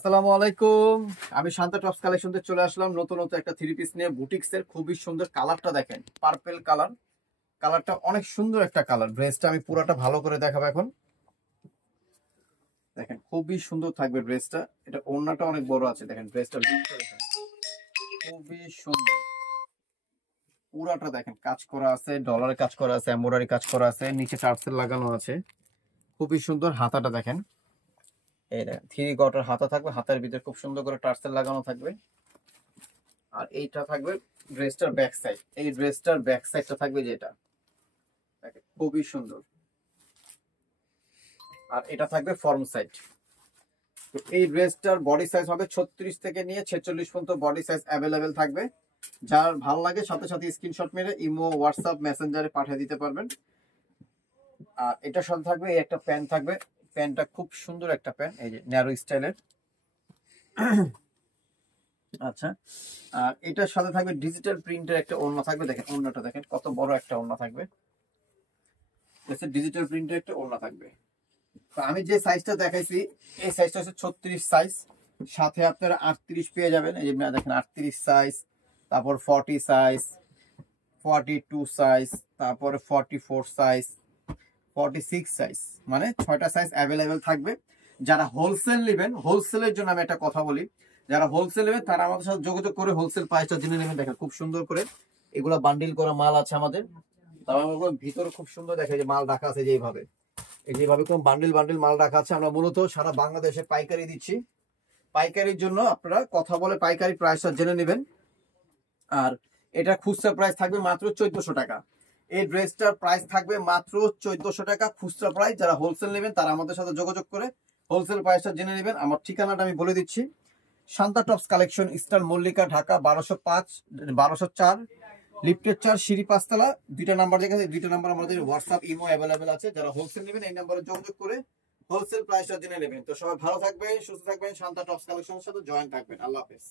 আসসালামু আলাইকুম। আমি শান্তা টপস কালেকশন থেকে চলে আসলাম নতুন একটা থ্রি পিস নিয়ে। বুটিক্স এর খুবই সুন্দর কালারটা দেখেন, পার্পল কালার। কালারটা অনেক সুন্দর একটা কালার। ড্রেসটা আমি পুরোটা ভালো করে দেখাবো এখন। দেখেন খুবই সুন্দর থাকবে ড্রেসটা। এটা ওড়নাটা অনেক বড় আছে, দেখেন ড্রেসটা খুবই সুন্দর। পুরাটা দেখেন কাজ করা আছে, ডলারের কাজ করা আছে, এমব্রয়ডারি কাজ করা আছে, নিচে টার্সেল লাগানো আছে। খুবই সুন্দর। হাতাটা দেখেন, এই দেখেন থ্রি কোয়ার্টার হাতা থাকবে, হাতের ভিতরে খুব সুন্দর করে টার্সেল লাগানো থাকবে। আর এইটা থাকবে ড্রেসটার ব্যাক সাইড। এই ড্রেসটার ব্যাক সাইডটা থাকবে যেটা, খুবই সুন্দর। আর এটা থাকবে ফর্ম সাইড। তো এই ড্রেসটার বডি সাইজ হবে 36 থেকে নিয়ে 46 পর্যন্ত বডি সাইজ অ্যাভেলেবেল থাকবে। যার ভালো লাগে সাথে সাথে স্ক্রিনশট মেরে ইমো, হোয়াটসঅ্যাপ, মেসেঞ্জারে পাঠিয়ে দিতে পারবেন। আর এটার সাথে থাকবে এই একটা প্যান্ট থাকবে। প্যান্টটা খুব সুন্দর একটা প্যান্ট, এই যে ন্যারো স্টাইলের। আচ্ছা, আর এটার সাথে থাকবে ডিজিটাল প্রিন্টের একটা ওড়না থাকবে। দেখেন ওড়নাটা দেখেন কত বড় একটা ওড়না থাকবে। ডিজিটাল প্রিন্টের একটা ওড়না থাকবে। তো আমি যে সাইজটা দেখাইছি এই সাইজটা হচ্ছে 36 সাইজ। সাথে আপনারা 38 পেয়ে যাবেন। এই যে দেখেন 38 সাইজ, তারপর 40 সাইজ, 42 সাইজ, তারপরে 44 সাইজ, 46 সাইজ, মানে 6টা সাইজ অ্যাভেলেবেল থাকবে। যারা হোলসেল নেবেন, হোলসেলের জন্য আমি একটা কথা বলি, যারা হোলসেল নেবেন তারা আমাদের সাথে যোগাযোগ করে হোলসেল প্রাইসটা জেনে নেবেন। দেখেন খুব সুন্দর করে এগুলো বান্ডিল করা মাল আছে আমাদের। তারপর ভিতরে খুব সুন্দর দেখে যে মাল রাখা আছে, যেভাবে যেভাবে কোন বান্ডিল বান্ডিল মাল রাখা আছে। আমরা মূলত সারা বাংলাদেশে পাইকারি দিচ্ছি। পাইকারির জন্য আপনারা কথা বলে পাইকারি প্রাইসটা জেনে নেবেন। আর এটা খুচরা প্রাইস থাকবে মাত্র 1400 টাকা। এই ড্রেসটার প্রাইস থাকবে মাত্র 1400 টাকা খুচরা প্রাইস। যারা হোলসেল নেবেন তারা আমাদের সাথে যোগাযোগ করে হোলসেল প্রাইসটা জেনে নেবেন। আমার ঠিকানাটা আমি বলে দিচ্ছি, Shanta tops collection, eastern Mallika, Dhaka 1205, 1204, লিফটের 4, সিঁড়ি 5তলা। দুইটা নাম্বার দেখেছে, দুইটা নাম্বার আমাদের হোয়াটসঅ্যাপ ইমো অ্যাভেলেবেল আছে। যারা হোলসেল নেবেন এই নাম্বারে যোগাযোগ করে হোলসেল প্রাইসটা জেনে নেবেন। তো সবাই ভালো থাকবেন, সুস্থ থাকবেন, শান্তা টপস কালেকশনের সাথে জয়েন থাকবেন। আল্লাহ হাফেজ।